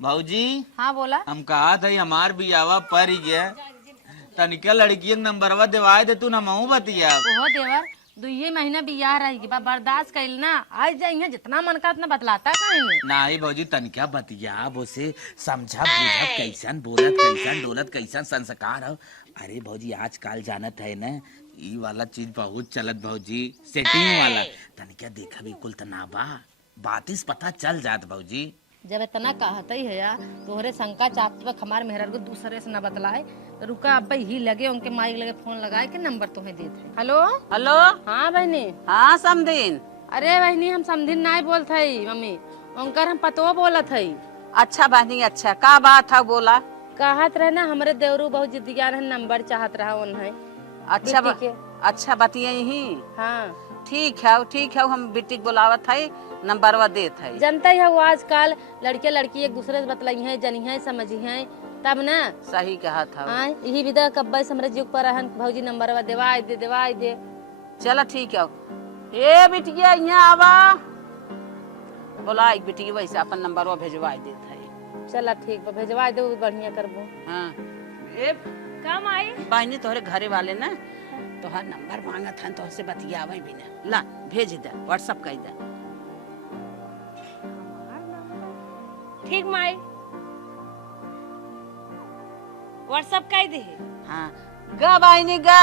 भाऊजी। हाँ बोला। हम कहा था हमार बियावा पर ही गया तनिका लड़की नंबरवा दिवाए दे तू न बतिया ओहो देवर 2 महीना बियाह रही बा बर्दाश्त कइल ना आज जाइए जितना मन का उतना बतलाता कहीं नहीं भाऊजी तनिका बतिया बोसे समझा बुझा कैसन बोलत कैसन डोलत कैसन संस्कार हो। अरे भाऊजी आजकल जानत है ना ई वाला चीज बहुत चलत भाऊजी सेटिंग वाला तनिका देखा बिल्कुल तनाबा बातिस पता चल जात भाऊजी। जब इतना कहते ही है यार तोहरे शंका चाहते वक्त हमारे मेहर को दूसरे से न बतलाए तो रुका अब ही लगे उनके माइक लगे फोन लगाए के नंबर तुम्हें देते। Hello hello. हाँ बहनी। हाँ समदीन। अरे बहनी हम समधिन नहीं बोलत हई मम्मी उनकर हम पतो बोलत हई। अच्छा बहनी अच्छा का बात है बोला। कहत रहे ना हमारे देवरू बहुत जिद्दिया रहे नंबर चाहत रहा उन्हें। अच्छा अच्छा बतिया ही। हाँ ठीक है हम बिटिक बुलावत है नंबरवा देत है। जनता ही है वो आजकल लड़के लड़की एक दूसरे से बतलाई है जनी है समझी है तब ना। सही कहा था। हाँ यही विदा कब्बा समझ युग पर रहन भौजी नंबरवा देवाई दे। चला ठीक है। ए बिटिया यहाँ आवा बोला एक बिटिया वैसे अपन नंबरवा भेजवा देत है। चला ठीक बा भेजवा दे बढ़िया करबो। हाँ ए काम आई बहनी तोहरे घरे वाले ना तोहर नंबर मांगत हन तो से बतियावे भी ना ला भेज दे व्हाट्सएप कर दे। ठीक माई व्हाट्सएप कर दे। हाँ गा बहनी गा।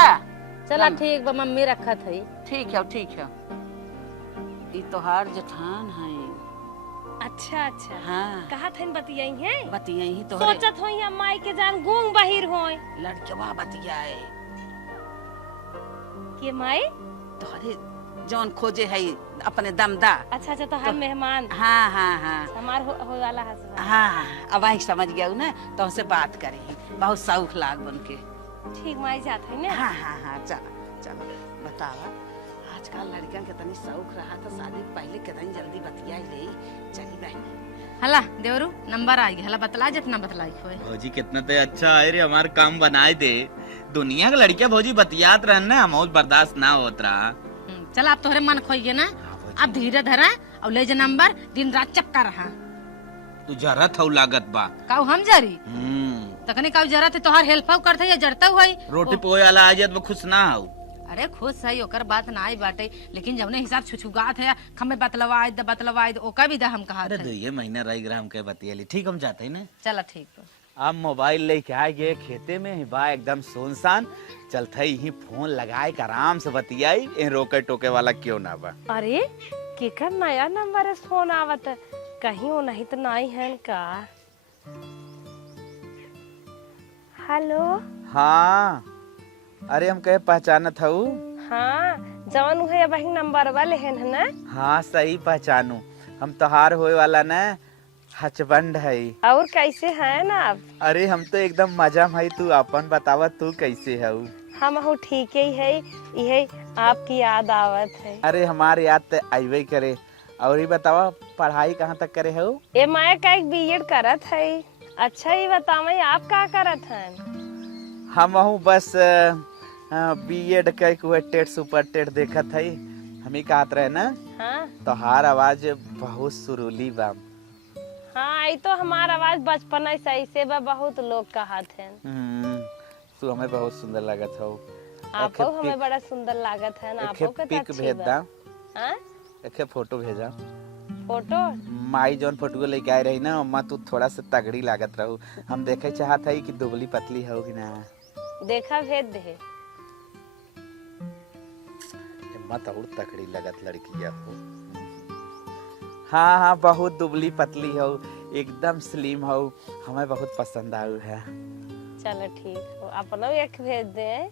चला ठीक बा मम्मी रखत है। ठीक है ई तोहार जेठान है। अच्छा अच्छा हाँ कहा थे बतियाई है बतिया ही तोहरे सोचत होई अम्माई के जान गूंग बहिर होई लड़कवा बतियाए के माई तोहरे जौन खोजे है अपने दमदा। अच्छा अच्छा तो हम मेहमान हाँ हमार हो वाला हसबैंड। हाँ अब आई समझ गया ना तो हमसे बात करी बहुत शौक लाग बन के। ठीक माई जात है ना। हाँ चलो बतावा आजकल लड़कियां के तनी शौक रहा था शादी पहले कितनी जल्दी बतिया ले चली बहनी। हला देवरू नंबर आई हला बतला जितना बतलाई होए। भौजी कितना तो अच्छा है रे हमार काम बनाए दे दुनिया के लड़कियां भौजी बतियात रहन ना हम बर्दाश्त ना होत रहा। चल आप तोहरे मन खोइए ना अब धीरे धरा और ले जा नंबर दिन रात चक्का रहा। तू जरत हौ लागत बा काऊ हम जरी तकने काऊ जरा थे तोहार हेल्प करते है जरता हुआ रोटी पोए वाला आजत में खुश ना हौ। अरे खुद सही ओकर बात ना आई बाटे लेकिन जवने हिसाब छुछुगात है खमे बतलवाए ओका भी दा हम कहा अरे 2 महीना रह गया हम कह बतियाली ठीक हम जाते हैं ना। चला ठीक बा। अब मोबाइल लेके आ गए खेते में बा एकदम सुनसान चलते ही फोन लगाए के आराम से बतियाई रोके टोके वाला क्यों ना बा। अरे केकर नया नंबर से फोन आवत कहीं वो नहीं तो नहीं है का। हेलो हाँ अरे हम कहे पहचानत हूँ। हाँ जवन है वही नंबर वाले है ना। हाँ सही पहचानू हम तोहार होए वाला ना हचबंड है। और कैसे है ना आप। अरे हम तो एकदम मजा में तू अपन बतावा तू कैसे है। हम हो ठीक ही है यही आपकी याद आवत है। अरे हमारे याद तो आईवे करे और ये बतावा पढ़ाई कहाँ तक करे हो। ए माया का एक बीएड करत है। अच्छा ये बतावे आप का करत हैं। हम बस बीएड के टेट सुपर टेट देखत है हम ही कहत रहे ना। हाँ तोहार आवाज बहुत सुरीली बा। हाँ ये तो हमारा आवाज बचपन से ऐसे बा बहुत लोग कहत हैं। तू हमें बहुत सुंदर लागत हो। आपको हमें बड़ा सुंदर लागत है ना। आपको पिक अच्छी भेज दा। हाँ एक फोटो भेजा। फोटो माई जौन फोटो लेके आई रही ना अम्मा तू थोड़ा सा तगड़ी लागत रहू हम देखे चाहत है कि दुबली पतली हो कि ना। देखा भेज दे। मत और तगड़ी लगत लड़किया हो। हाँ बहुत दुबली पतली हो एकदम स्लिम हो हमें बहुत पसंद आयु है। चलो ठीक हो अपना एक भेज दे।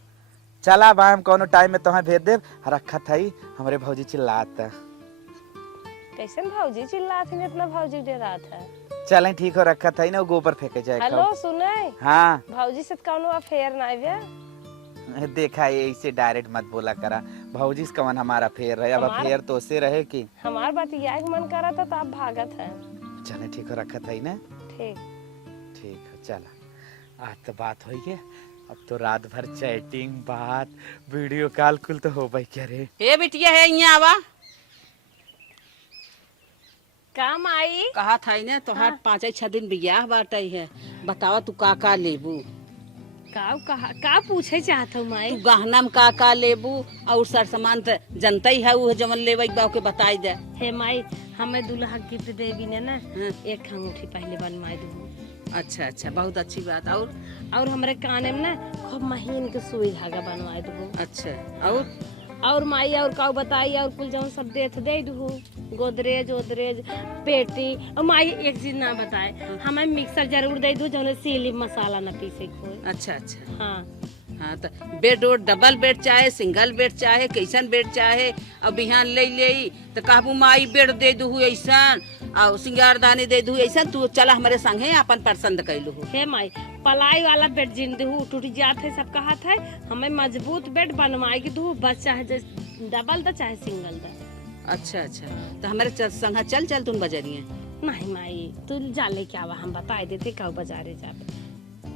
चला बा हम कोनो टाइम में तुम्हें भेज दे रखत है हमारे भौजी चिल्लात। कैसे भौजी चिल्लात है इतना भौजी डरात है। चलें ठीक हो रखत है ना गोबर फेंके जाए। हेलो सुने हाँ भौजी से कौनो अफेयर ना बे। देखा है ऐसे डायरेक्ट मत बोला करा भौजी से कवन हमारा फेर रहे अब फेर तो से रहे कि हमार बात यह मन करा था तो आप भागत हैं। चले ठीक हो रखत है ना। ठीक हो चला आज तो बात हो गई अब तो रात भर चैटिंग बात वीडियो कॉल कुल तो हो भाई क्या रे। ए बिटिया है यहाँ आवा काम आई। कहा था ने तोहार 5-6 दिन बियाह बाटे है। बतावा तू का लेबू? का पूछे चाहत हूँ माई? तू गहना में का लेबू और सर सामान त जनता ही है, वो जमन लेवे बा के बताई दे। हे माई, हमें दूल्हा गिफ्ट देवी ने ना एक अंगूठी पहले बनवाई दू। अच्छा अच्छा, बहुत अच्छी बात। और हमरे काने में ना खूब महीन के सुई धागा बनवाई दू। अच्छा, और माई और का बताई, और कुल जौन सब देत दे दू, गोदरेज ओदरेज पेटी। और माई एक चीज ना बताए, हमें मिक्सर जरूर दे दू जौन सीली मसाला न पीसे को। अच्छा अच्छा। हाँ हाँ, तो बेड और डबल बेड चाहे सिंगल बेड चाहे कैसन बेड चाहे, अब बिहान ले तो कहबू माई बेड दे दू ऐसन और सिंगारदानी दे दू ऐसन। तू चला हमारे संगे अपन पसंद कैलू। हे माई, पलाई वाला बेड जिन दू टूट जात है सब कहत है, हमें मजबूत बेड बनवाई के दू, बस चाहे डबल दा चाहे सिंगल दा। अच्छा अच्छा, तो हमारे संग चल तुम बजरिए। नहीं माई, तू जा ले क्या हम बताए देते का बाजारे जाबे।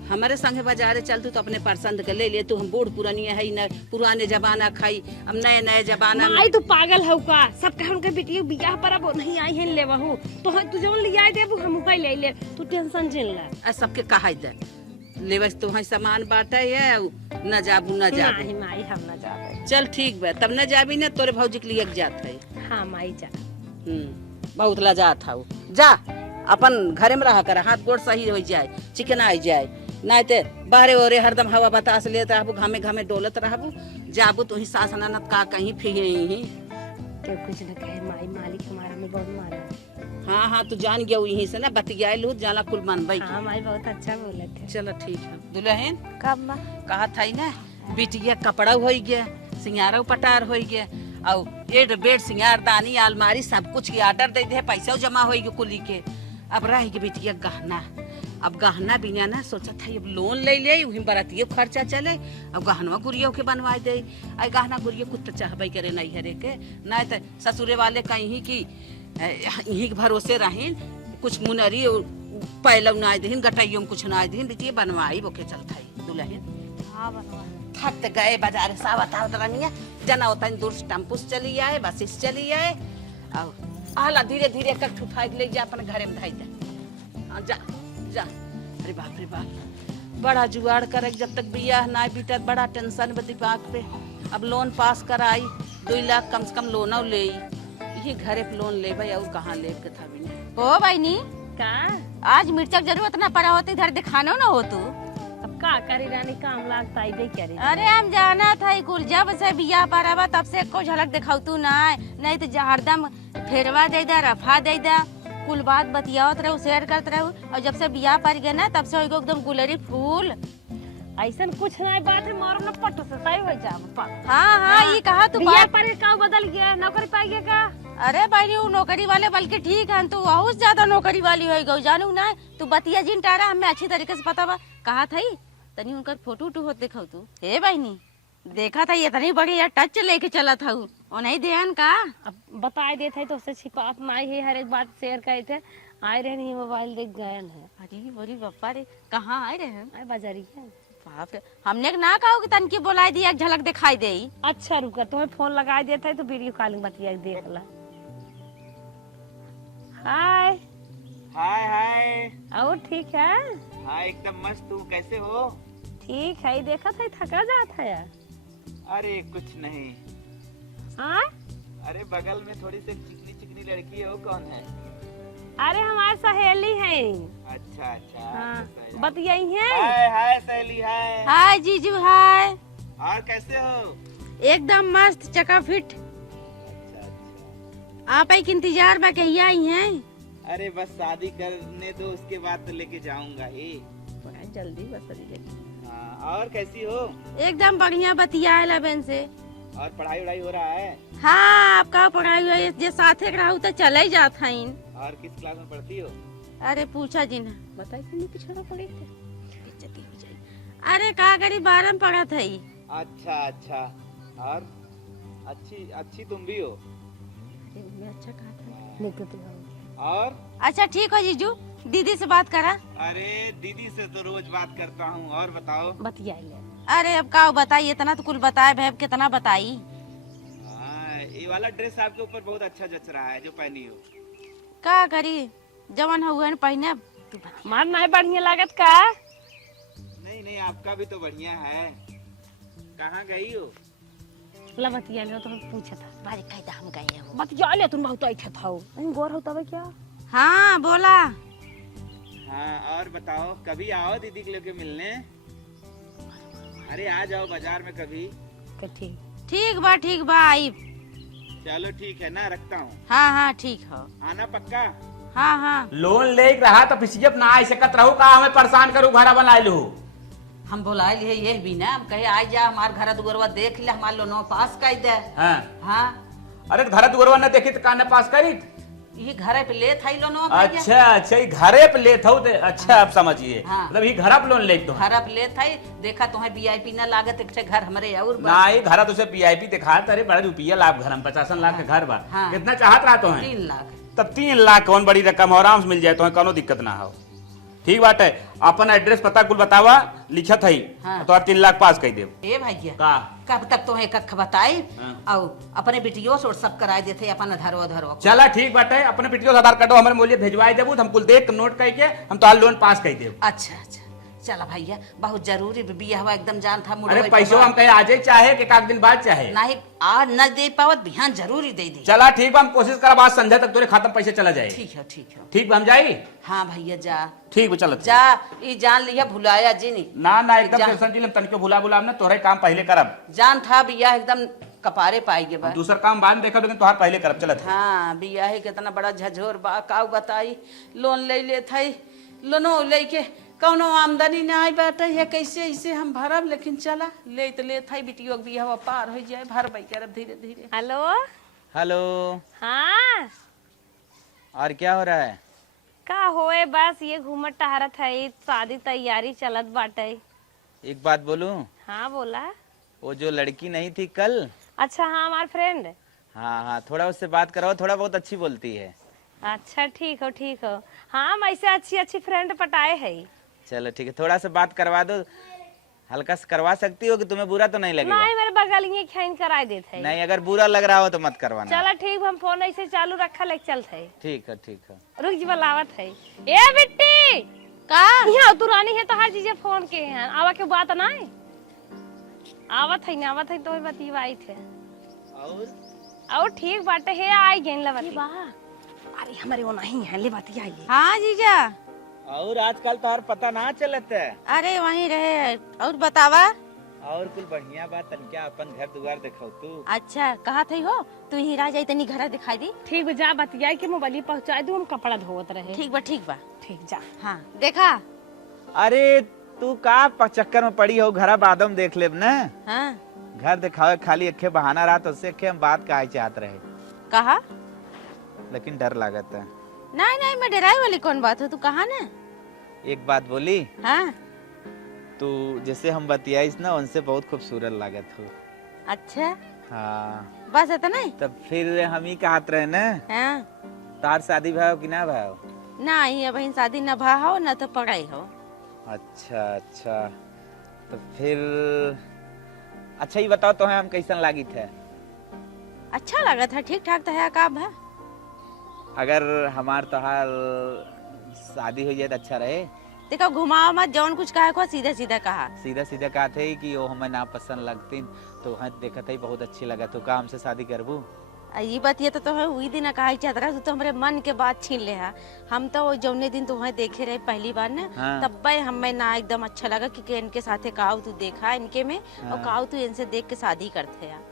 हमारे संगे बाजारे चल तू तो अपने पसंद के ले ले। तू हम बूढ़ पुरानिया है न, पुराने जमाना खाई, अब नए नए जमाना माई तू पागल हो का? सब कह उनके बेटी बियाह पर अब नहीं आई है ले बहू, तो तू जौन ले आई देबू हम का ले ले, तू टेंशन जिन ले। सबके कहा दे लेवस तो है सामान बांटा है, न जाबू न जाबू। नहीं माई, हम न जाबे। चल ठीक बा, तब न जाबी न तोरे भौजी के लिए जात है। हाँ माई जा। बहुत लजात था। जा अपन घरे में रहा कर, हाथ गोड़ सही हो जाए, चिकन आ जाए, नहीं ते बाहरे ओरे हरदम हवा बतास लेते रहबू, घामे घामे डोलत रहबू। जाबू तो ही सास ननद का कहीं फिर ही क्यों कुछ न कहे माई, मालिक हमारा में बहुत मारा। हाँ हाँ, तू जान गया यहीं से ना बतिया लू जाला कुल मन भाई। हाँ माई बहुत अच्छा बोले थे। चलो ठीक है। दुल्हन कब माँ? कहा था ना बिटिया कपड़ा हो गया, सिंगारा पटार हो गया, और एड बेड सिंगार दानी अलमारी सब कुछ की ऑर्डर दे दे, पैसा जमा हो गया कुली के। अब रह गई बिटिया गहना। अब गहना बिना ना सोचा था अब लोन ले ले, वही बरातियों खर्चा चले। अब गहनवा गुड़ियों के बनवाए दे। आई गहना गुड़िया कुछ तो चाहबे करे नहीं हरे के, नहीं तो ससुरे वाले कहीं की यहीं के भरोसे रहें, कुछ मुनरी पहले ना दिन गटाइयों कुछ ना दिन बिटिया बनवाई बोके चलता है दुल्हन। हाँ बनवा थक गए बाजार सावता उतरनिया जना होता दूर से टेम्पूस चली आए, बसेस चली आए, और आला धीरे धीरे कर उठाई ले जा अपन घरे में धाई दे। जा जा। अरे बाप रे बाप, बड़ा जुगाड़ करे जब तक बियाह ना बीतत, बड़ा टेंशन बा दिमाग पे। अब लोन पास कराई 2 लाख कम से कम लोन ले, ये घरे पे लोन लेबे और कहाँ ले के था भी नहीं। ओ बहनी, का आज मिर्चा की जरूरत ना पड़ा होती, इधर दिखानो ना हो तू। अब का करी रानी, काम लागता ही बे करे। अरे हम जाना था कुल, जब से बियाह पर तब से को झलक दिखाऊ तू ना, नहीं तो हरदम फेरवा दे दा, रफा दे दा, कुल बात बतियावत रहू, शेयर करते रहू। और जब से बियाह पर गए ना तब से एकदम गुलरी फूल। ऐसा कुछ नहीं बात है, मारो ना पट से सही हो जा। हाँ हाँ, ये कहा तू बियाह बात। पर का बदल गया, नौकरी पाई गया का? अरे बहनी वो नौकरी वाले बल्कि ठीक है, तू बहुत ज्यादा नौकरी वाली हो गई जानू ना। तू बतिया जिन टारा हमें अच्छी तरीके से पता बा। कहा था तनी उनका फोटो उटू होत देखा तू? हे बहनी देखा था, ये तनी बड़ी टच लेके चला था वो नहीं ध्यान का। अब बताए देते तो उससे छिपात माई है, हर एक बात शेयर करे थे। आए रहे नहीं, मोबाइल देख गए हैं। अरे बोरी बप्पा रे, कहाँ आए रहे हैं? आए बाजारी है। बाप रे, हमने ना कहा कि तन की बोलाई दी, एक झलक दिखाई दे। अच्छा रुका, तुम्हें फोन लगा देता है तो वीडियो कॉलिंग बतिया देख ला। हाय हाय हाय। और ठीक है? हाँ एकदम मस्त। तू कैसे हो? ठीक है, देखा था थका जाता है। अरे कुछ नहीं। हाँ? अरे बगल में थोड़ी सी चिकनी चिकनी लड़की है, वो कौन है? अरे हमारी सहेली है। अच्छा अच्छा। हाँ, सही। बतियाई है। हाय हाय सहेली हाय। हाय जीजू हाय। और कैसे हो? एकदम मस्त चकाफिट। अच्छा अच्छा। आप एक इंतजार में कहिए आई हैं? अरे बस शादी करने दो, उसके बाद तो लेके जाऊंगा ही। बड़ा जल्दी बस लेके। हाँ, और कैसी हो? एकदम बढ़िया बतिया है लबन से। और पढ़ाई वढ़ाई हो रहा है? हाँ, आपका पढ़ाई हुआ जे साथे रहू तो चले ही जात है। और किस क्लास में पढ़ती हो? अरे पूछा जी ना, बताई तुमने पिछड़ा पड़ी थे। बेइज्जती हो जाई। अरे का करी 12 में पढ़ा था। अच्छा अच्छा। और अच्छी अच्छी तुम भी हो? मैं अच्छा कहा था। लेके तो आओ। और अच्छा ठीक हो जीजू, दीदी से बात करा। अरे दीदी से तो रोज बात करता हूँ। और बताओ। बतियाई ले। अरे अब का बताइए, इतना तो कुल बताए भैब, कितना बताई। हाँ, ये वाला ड्रेस आपके ऊपर बहुत अच्छा जच रहा है जो पहनी हो। का करी जवन हुए पहिने तू बता। हमार नहीं बढ़िया लागत का? नहीं नहीं, आपका भी तो बढ़िया है। कहाँ गई हो? ला बतिया ले तो हम पूछा था। बारी कायदा हम गए हैं। बतिया ले तुम बहुत अच्छा था। गोर हो तब क्या? हाँ बोला। हाँ और बताओ, कभी आओ दीदी के लेके मिलने। अरे आ जाओ बाजार में कभी। ठीक बा आई। चलो ठीक है ना, रखता हूँ। हाँ हाँ ठीक है। आना पक्का। हाँ हाँ लोन ले रहा तो फिसियप ना आई सकत रहू का हमें परेशान करू घरा बना लू। हम बोला लिए ये भी ना, हम कहे आ जा हमार घर दुगरवा देख ले, हमार लोनो पास कर दे। हाँ हाँ अरे तो घर दुगरवा न देखी तो काने पास करी। ये घरे पे ले था लोनो। अच्छा अच्छा, ये घरे पे ले था। अच्छा आप समझिए, हाँ। मतलब ये घर पे लोन ले तो घर पे ले था। देखा तुम्हें VIP ना लागत एक घर हमारे और बा। ना ये घर तुझे PIP दिखा। अरे बड़ा रुपया लाभ घर हम 50 लाख का घर बा। हाँ। कितना चाहत रहा तो 3 लाख। तब 3 लाख कौन बड़ी रकम, आराम से मिल जाए तो कोनो दिक्कत ना हो। ठीक बात है, अपन एड्रेस पता कुल बतावा लिखत है। हाँ। तो 3 लाख पास कर दे ए भैया का। कब तक तुम्हें कख बताई हाँ। और अपने बेटियों से सब कराए देते अपन धरो धरो। चला ठीक बाटे, अपने पिटियो आधार कार्ड हमारे मोलिए भेजवाई देबू तो हम कुल देख नोट करके हम तो लोन पास कर देब। अच्छा अच्छा चला भैया, बहुत जरूरी बिया हुआ एकदम जान था। अरे पैसों हम कहे आज ही चाहे कि एक दिन बाद चाहे। नहीं आज न दे पावत बिहान जरूरी दे दी। चला ठीक बा, हम कोशिश करब आज संध्या तक तोरे खाता में पैसे चला जाए। ठीक है ठीक है। ठीक बा, हम जाई। हाँ भैया जा। ठीक बा चलत जा ये जान लिया भुलाया जी नहीं। ना ना एकदम जा। टेंशन दिल हम तनिको भुला बुला हमने तोरे काम पहले करब। जान था बिया एकदम कपारे पाएगे बा। दूसरा काम बाद में देखब लेकिन तोहार पहले करब। चलत हाँ बिया है कितना बड़ा झझोर बा। का बताई लोन ले ले थई, लोनो लेके कौनो आमदनी ना आई बाटे है, कैसे ऐसे हम भरब। लेकिन चला ले तो ले थई बिटियो के बिया पार हो जाए, भर भाई करब धीरे धीरे। हेलो। हेलो। हाँ और क्या हो रहा है? का होए, बस ये घूमत टहरत है। शादी तैयारी चलत बाटे। एक बात बोलूं? हाँ बोला। वो जो लड़की नहीं थी कल। अच्छा हाँ हमार फ्रेंड। हाँ हाँ, थोड़ा उससे बात कराओ, थोड़ा बहुत अच्छी बोलती है। अच्छा ठीक हो ठीक हो। हाँ हम ऐसे अच्छी अच्छी फ्रेंड पटाए है। चलो ठीक है, थोड़ा सा बात करवा दो। हल्का से करवा सकती हो कि तुम्हें बुरा तो नहीं लगेगा? नहीं मेरे बगल ही खैन कराए देते है। नहीं, अगर बुरा लग रहा हो तो मत करवाना। चलो ठीक, हम फोन ऐसे चालू रखा लेके चलते है। ठीक है ठीक है। रुक जी बलावत है। ए बिट्टी का यहाँ तू रानी है तो हर चीजें फोन के हैं। आवा के बात ना है। आवत है ना आवत है तो बतिवाई थे। और ठीक बाटे है आई गेन लबती। अरे हमारे वो नहीं है ले बतिया ये। हाँ जीजा। और आजकल तो हर पता ना चलत है। अरे वहीं रहे। और बतावा। और कुल बढ़िया बात, तनका अपन घर दुआर देखो तू। अच्छा कहा थी हो तू ही रह जाई तनी घर दिखाई दी। ठीक बा जा बतिया के मोबाइल पहुंचा दू, हम कपड़ा धोत रहे। ठीक बा। ठीक जा। हाँ देखा। अरे तू का चक्कर में पड़ी हो, घर बादम देख लेब ना। हाँ घर दिखावे खाली अखे बहाना रहा तो उससे अखे हम बात काहे चाहत रहे, कहा। लेकिन डर लागत है। नहीं मैं डराई वाली कौन बात हो, तू कहा ना। एक बात बोली, हाँ तू जैसे हम बतियाईस ना उनसे बहुत खूबसूरत लागत हो। अच्छा हाँ बस इतना ही। तब फिर हम ही कहत रहे ना, हाँ तार शादी भाव कि ना भाव? नहीं अब बहन शादी न भा हो न तो पढ़ाई हो। अच्छा अच्छा, तो फिर अच्छा ही बताओ तो हम कैसन लागी थे? अच्छा लगा था, ठीक ठाक तो है। का भा अगर हमार तोहार शादी हो जाए तो अच्छा रहे। देखो घुमाओ मत, जौन कुछ कहा को सीधा सीधा कहा। सीधा सीधा कहा थे कि वो हमें ना पसंद लगती तो वहाँ देखा था बहुत अच्छी लगा, तो का हमसे शादी करबू? ये बात ये तो है वही दिन कहा चाहत रहा, तो हमारे मन के बात छीन ले है। हम तो जौने दिन तुम्हें देखे रहे पहली बार ना, हाँ। तब हमें ना एकदम अच्छा लगा कि इनके साथे काऊ तू देखा इनके में, और काऊ तू इनसे देख के शादी करते हैं।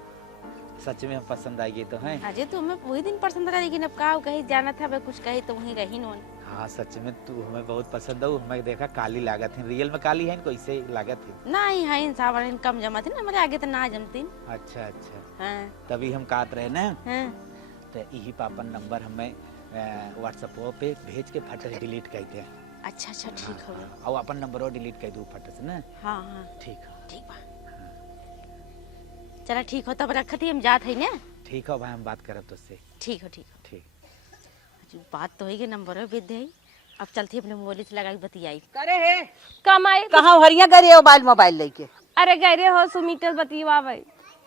सच में हम पसंद आई तो है। अजय तुम्हें वही दिन पसंद रहा, लेकिन अब काऊ कहीं जाना था, अब कुछ कही तो वहीं रही नोन। हाँ सच में तू हमें बहुत पसंद हो। हमें देखा काली लागत है, रियल में काली है कोई से लागत है? नहीं है इंसान कम जमा थी ना, हमारे आगे तो ना जमती। अच्छा अच्छा, हाँ तभी हम काट रहे ना। हाँ तो यही पापन नंबर हमें व्हाट्सएप पे भेज के फट से डिलीट कर दे। अच्छा ठीक हो। और अपन नंबर और डिलीट कर दू फट से ना। हाँ हाँ ठीक है ठीक बा। चला ठीक हो तब रखती, हम जात है ना। ठीक है भाई, हम बात करब तुझसे। ठीक हो ठीक। बात तो है कि नंबर भेज दे। अब चलती अपने मोबाइल से लगाई बतियाई। करे है कमाई कहाँ हरिया गए मोबाइल लेके? अरे गए रे हो सुमीता से बतिवा भाई।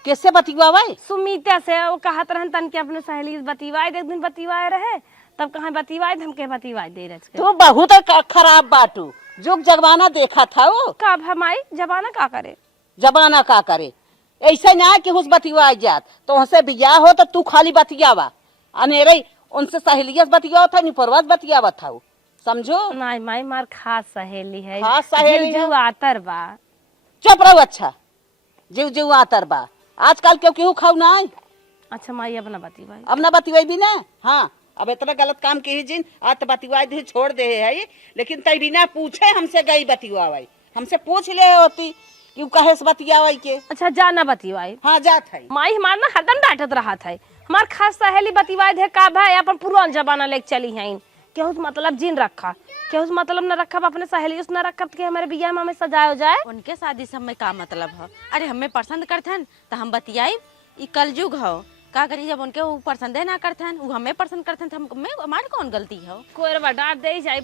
कैसे बतिवा भाई? सुमीता से वो कहत रहन तन के अपने सहेली से बतिवाए। एक दिन बतिवाए रहे तब कहाँ बतिवाए हमके बतिवाए दे रहे तू बहुत खराब बाटू। जुग जमाना देखा था वो, कब हमारी जमाना का करे। जमाना का करे। ऐसे ना कि हुस बतिया जात तो उनसे बियाह हो तो तू खाली बतियावा, अनेरे उनसे सहेलियत बतियाओ था, निपरवाद बतियावा था। समझो नहीं माई मार खास सहेली है, खास सहेली जीव आतर बा। चुप रहो। अच्छा जीव जीव आतर बा, आजकल क्यों केहू खाऊ ना। अच्छा माई अब ना बतिवाई। अब ना बतिवाई भी ना। हाँ अब इतना गलत काम की जिन आज तो बतिवाई दी छोड़ दे है, लेकिन तई बिना पूछे हमसे गई बतिवाई। हमसे पूछ ले होती कि कहे से बतियावाई के। अच्छा जा ना बतिवाई। हाँ जात है। माई हमार ना हरदम डांटत रहा था। हमार खास सहेली बतिवाई दे का भाई अपन पुरान जमाना लेके चली है। केहू मतलब जिन रखा, केहू मतलब न रखा, अपने सहेली न रखा कि हमारे बियाह में हमें सजाए हो जाए। उनके शादी सब में का मतलब है? अरे हमें पसंद करथन तो हम बतियाई। ई कलयुग हो, का करी जब उनके वो पसंदे ना करथन, वो हमें पसंद करथन तो हमें हमारे कौन गलती हो? कोई डांट दे जाए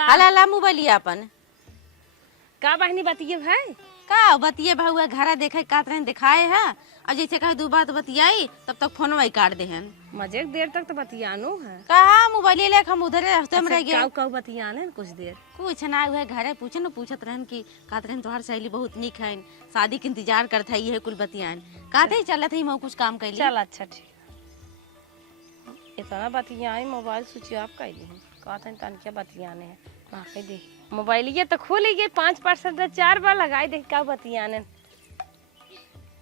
हला ला मोबाइल अपन का बहनी बतिये भाई का बतिये बहुआ घरा देखे का तरह दिखाए है, और जैसे कहे दो बात बतियाई तब तक फोन वही काट दे हन। मजे देर तक तो बतियानो है। कहा मोबाइल ले हम उधर रास्ते में रह गए। काऊ बतियाने कुछ देर कुछ ना हुए घरे पूछे न पूछत रहन कि का तरह तोहार सहेली बहुत निक है, शादी के इंतजार करत है, ये कुल बतियान काते चलत है, मैं कुछ काम कैली। चल अच्छा ठीक इतना बतियाई मोबाइल स्विच ऑफ कर दी कहते हैं तन क्या बतियाने हैं वाकई दे मोबाइल ये तो खोल गई 5% 4 बार लगाई देख का बतियाने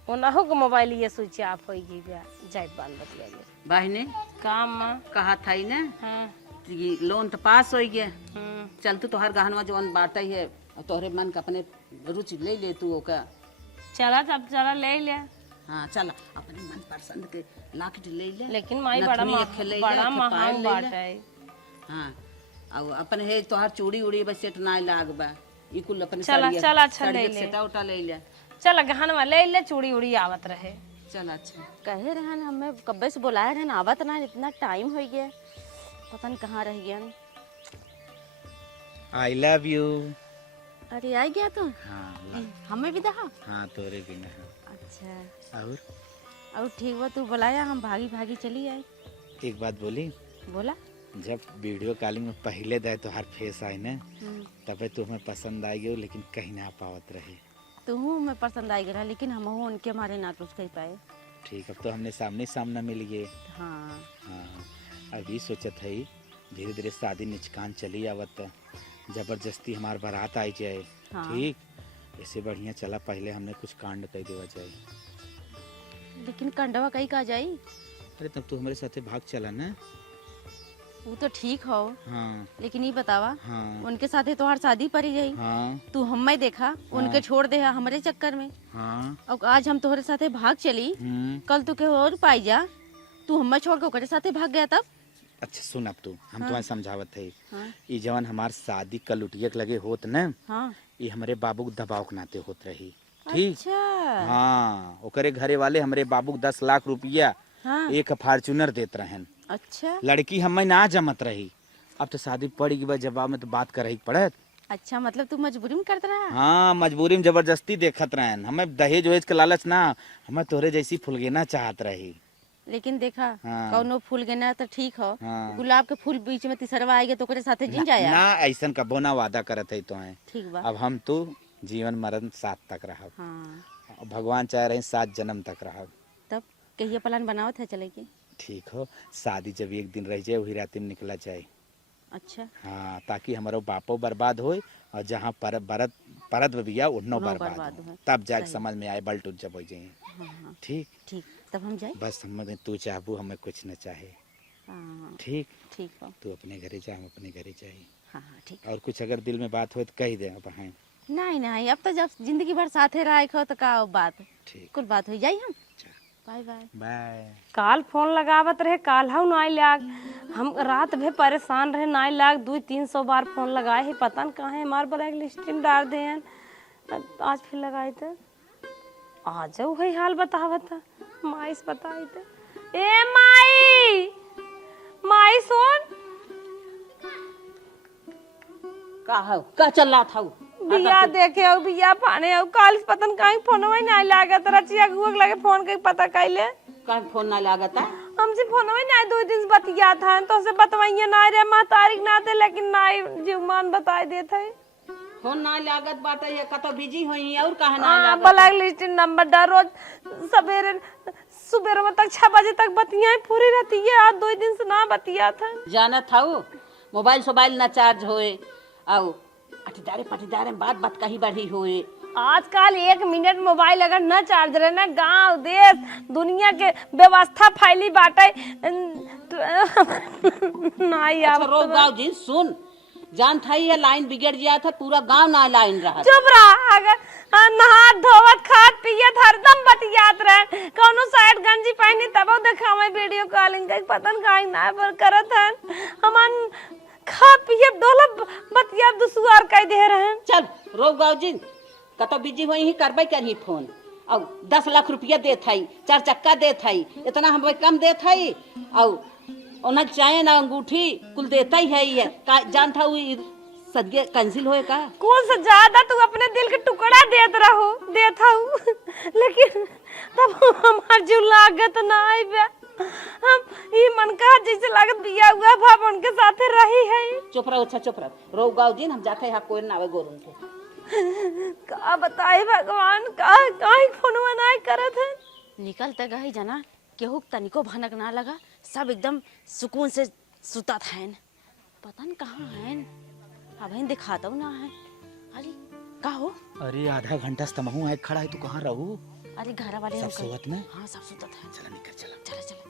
वो ना हो मोबाइल ये स्विच ऑफ हो गई जाए बाल बतियाइए बहने काम मां कहा था ही ना। हां ये लोन तो पास हो गया। चल तू तोहर गहनवा जवन बाटा है और तोहरे मन का अपने रुचि ले ले तू ओका। चला तब चला ले ले। हाँ चल अपने मन पसंद के लाख ले ले। लेकिन माई बड़ा महंग बाटा है। हाँ और अपने हे तोहर चूड़ी उड़ी बस सेट ना लागबा ई कुल अपने चला चला अच्छा ले ले सेटा उटा ले ले। चल गहनवा ले ले चूड़ी उड़ी आवत रहे। चल अच्छा कहे रहन हमें कब्बे से बुलाए रहन आवत ना, इतना टाइम हो गया पता नहीं कहाँ रह गया। I love you. अरे आ गया तो हाँ हमें भी दहा। हाँ तोरे बिना। अच्छा और ठीक हुआ तू बुलाया, हम भागी भागी चली आए। एक बात बोली, बोला। जब वीडियो कॉलिंग में पहले दे तो हर फेस आई ना तब तुम्हें पसंद आई हो, लेकिन कहीं ना पावत रही। तू हमें पसंद आई गया, लेकिन हम उनके मारे ना कुछ कह पाए। ठीक अब तो हमने सामने सामना मिल गए। हाँ हाँ अभी सोचत है धीरे धीरे शादी निचकान चली आवत, जबरदस्ती हमार बारात आई जाए। हाँ। ठीक इससे बढ़िया चला पहले हमने कुछ कांड कर देवा जाए। लेकिन कंडवा कहीं का जाई? अरे तब तू हमारे साथे भाग चला ना। वो तो ठीक हो। हाँ लेकिन ये बतावा हाँ उनके साथे तोहार शादी पड़ी गई। हाँ तू हमें देखा उनके छोड़ दे हमारे चक्कर में। हाँ और आज हम तुम्हारे साथे भाग चली, कल तू के और पाई जा, तू हमें छोड़ के ओकरे साथे भाग गया तब। अच्छा सुन अब तू हम तुम्हें समझावत है। हाँ। ये जवन हमार शादी कल लुटिया के लगे होत न, हाँ। ये हमारे बाबू के दबाव के नाते होत रही। ठीक। अच्छा। हाँ ओकरे घरे वाले हमारे बाबू 10 लाख रुपया हाँ। एक फॉर्चूनर देत रहन। अच्छा लड़की हमें ना जमत रही, अब तो शादी पड़ गई, जवाब में तो बात कर पड़त। अच्छा मतलब तू मजबूरी में करता रहा। हाँ मजबूरी में जबरदस्ती देखत रहन, हमें दहेज वहेज के लालच ना, हमें तोरे जैसी फुलगेना चाहत रही। लेकिन देखा हाँ। कौनो फूल के ना तो ठीक हो। हाँ। गुलाब के फूल बीच में तीसरवा आएगा तो ओकरे साथे जिन जाया। ना ऐसन कबो ना वादा करत है तो है। ठीक बा। अब हम तो जीवन मरण साथ तक रहब। हाँ। भगवान चाह रहे 7 जन्म तक रहब। तब कहिए प्लान बनावत है चले के। ठीक हो शादी जब एक दिन रह जाए वही रात में निकला जाए। अच्छा। हाँ ताकि हमारो बापो बर्बाद हो और जहाँ परत बिया उन्नो बर्बाद हो, तब जाके समझ में आए बल्ट जब हो जाए। हाँ। ठीक ठीक तब हम जाए। बस हमें तू चाहबू हमें कुछ न चाहे। हाँ। ठीक ठीक हो। तू अपने घरे जा हम अपने घरे जाए। हाँ हाँ ठीक। और कुछ अगर दिल में बात हो तो कह दे अब हैं। नहीं नहीं अब तो जब जिंदगी भर साथे रहे खो तो का बात ठीक कुल बात हो जाई। हम बाय बाय बाय। काल फोन लगावत रहे काल हूँ नाई लाग हम रात भर परेशान रहे नाई लाग 200-300 बार फोन लगाए है पता न कहाँ है हमारे ब्लैक लिस्ट में डाल दे आज फिर लगाए थे आ जाओ वही हाल बतावत माई से बताई थे। ए माई माई सुन का चल रहा था बिया देखे हो बिया पाने हो काल से पता न कहीं फोन वही नहीं लागत रचिया गुग लगे फोन के पता कैले कहीं फोन ना लागत है हमसे से फोन में ना 2 दिन से बतिया था तो से बतवाइए ना रे मां तारीख ना दे लेकिन ना जीवमान बताई देत है फोन ना लागत बाटे ये कतो बिजी होई और कहा ना हां लागत ब्लैक लिस्ट नंबर डाल रोज सवेरे सुबह में तक 6 बजे तक बतियाए पूरी रहती है आज 2 दिन से ना बतिया था जाना था मोबाइल ना चार्ज होए आओ पटीदारे बात कही बढ़ी होए आजकल 1 मिनट मोबाइल अगर न चार्ज रहे ना गांव देश दुनिया के व्यवस्था फैली बाटे नहीं अच्छा रो गाँव जी सुन जान था ये लाइन बिगड़ गया था पूरा गांव ना लाइन रहा चुप रहा अगर नहात धोवत खात पियत हरदम बतियात रहे कौनो साइड गंजी पहनी तब देखावे वीडियो कॉलिंग का पतन काहे ना पर करत हन हमन खा पिए डोला बतिया दुसुआर कह दे रहे चल रो गाँव जी कतो बिजी होई ही करबे करही फोन और 10 लाख रुपया दे थाई 4 चक्का दे थाई इतना हम कम दे थाई और उन्हें चाहे ना अंगूठी कुल देता ही है ये जान था सदगे कैंसिल होए का कुल से ज्यादा तू अपने दिल के टुकड़ा देता हूँ लेकिन तब हमार जीव लागत ना आई बे हम ये मन का जैसे लागत बिया हुआ भाव उनके साथे रही है चुप रहो रो गाँव जी हम जाते हैं कोई ना आवे गोरुन के का बताए भगवान का काहे फोनवा नहीं करत है निकल तक गई जना केहू तनिको भनक ना लगा सब एकदम सुकून से सुता था पता न कहाँ है अब दिखाता हूँ ना है अरे का हो अरे आधा घंटा से तमहू आए खड़ा है तू कहाँ रहू अरे घर वाले सब सोवत में हाँ सब सुता था चला निकल चला चला चला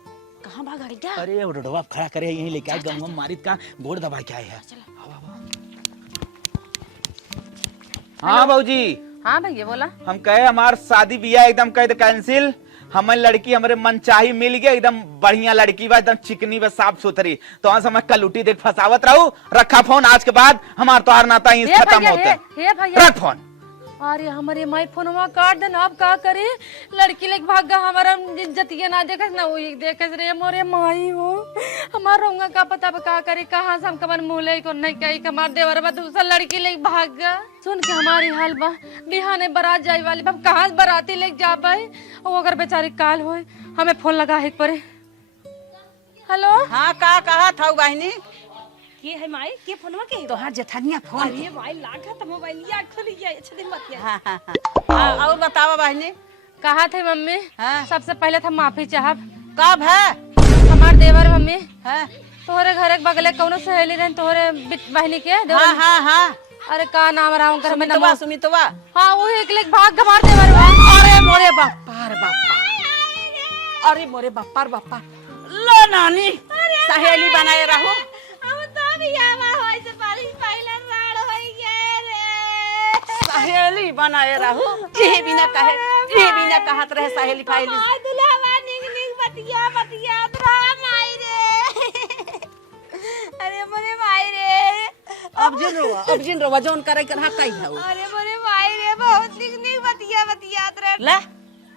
कहाँ भाग गई क्या अरे वो रोडवा खड़ा करे यहीं लेके आए गंगवा मारित का गोड़ दबा के आए है चला हाँ बाबूजी हाँ भैया बोला हम कहे हमार शादी बियाह एकदम कह दे कैंसिल हमारी लड़की हमारे मनचाही मिल गया एकदम बढ़िया लड़की बा एकदम चिकनी बा साफ सुथरी तो वहां से मैं कलुटी देख फसावत रहूं रखा फोन आज के बाद हमार तोहार नाता ही खत्म होता है रख फोन अरे हमारे माई फोनवा काट देना अब का करे लड़की लेके भाग गा हमारा इज्जतिया ना देखे ना वो देखे रे मोरे माई हो हमार रहूंगा का पता का करे कहाँ से हम कमर मुँह ले को नहीं कही हमार देवर बा दूसरा लड़की लेके भाग गा सुन के हमारी हाल बा बिहाने बारात जाए वाली बा कहाँ से बाराती लेके जा पाए वो अगर बेचारी काल होए हमें फोन लगा है परे हेलो हाँ का कहा था बहनी ये है माई के फोनवा के तोहार जेठानिया फोन अरे माई लागा त मोबाइलिया खुल गया अच्छा दिन मत हाँ और बतावा बहनी कहा थे मम्मी हाँ? सबसे पहले तो माफी चाहब कब है हमार देवर मम्मी हाँ तोहरे घर के बगले कौनो सहेली रहन तोहरे बहनी के हाँ हाँ हाँ अरे का नाम रहा उनकर में सुमितवा सुमितवा हाँ वो एक लेक भाग हमार देवर बा अरे मोरे बापार बापा अरे मोरे बापार बापा लो नानी सहेली बनाए रहो हम तो बियाह होय से पहले राड़ होई गए रे सहेली बनाए रहो ये बिना कहत रहे सहेली फाइली माय दुल्हावा निक निक बतिया तोरा माई रे अरे मोरे माई रे अब जिन रोवा जोन करे कर हक कई है अरे मोरे माई रे बहुत निक बतिया रे ले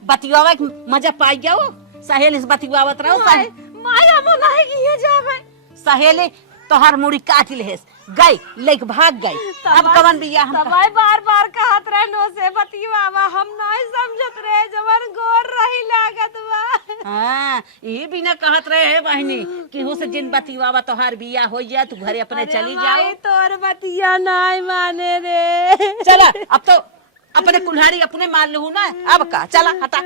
बतियावा मजा पाई जाओ सहेली से बतियावत रहो माय हम नहीं किए जावे सहेली तोहर मुड़ी काट लेस गई लेक भाग गई अब कवन बिया हम तबाई बार कहत रहे नो से बतियावा हम नहीं समझत रहे जवन गोर रही लागत बा हां ये बिना कहत रहे है बहनी कि हो से जिन बतियावा तोहर बिया हो जाए तू घरे अपने चली जाओ तोर बतिया नहीं माने रे चला अब तो अपने कुल्हाड़ी अपने मार लहू ना अब का चला हटा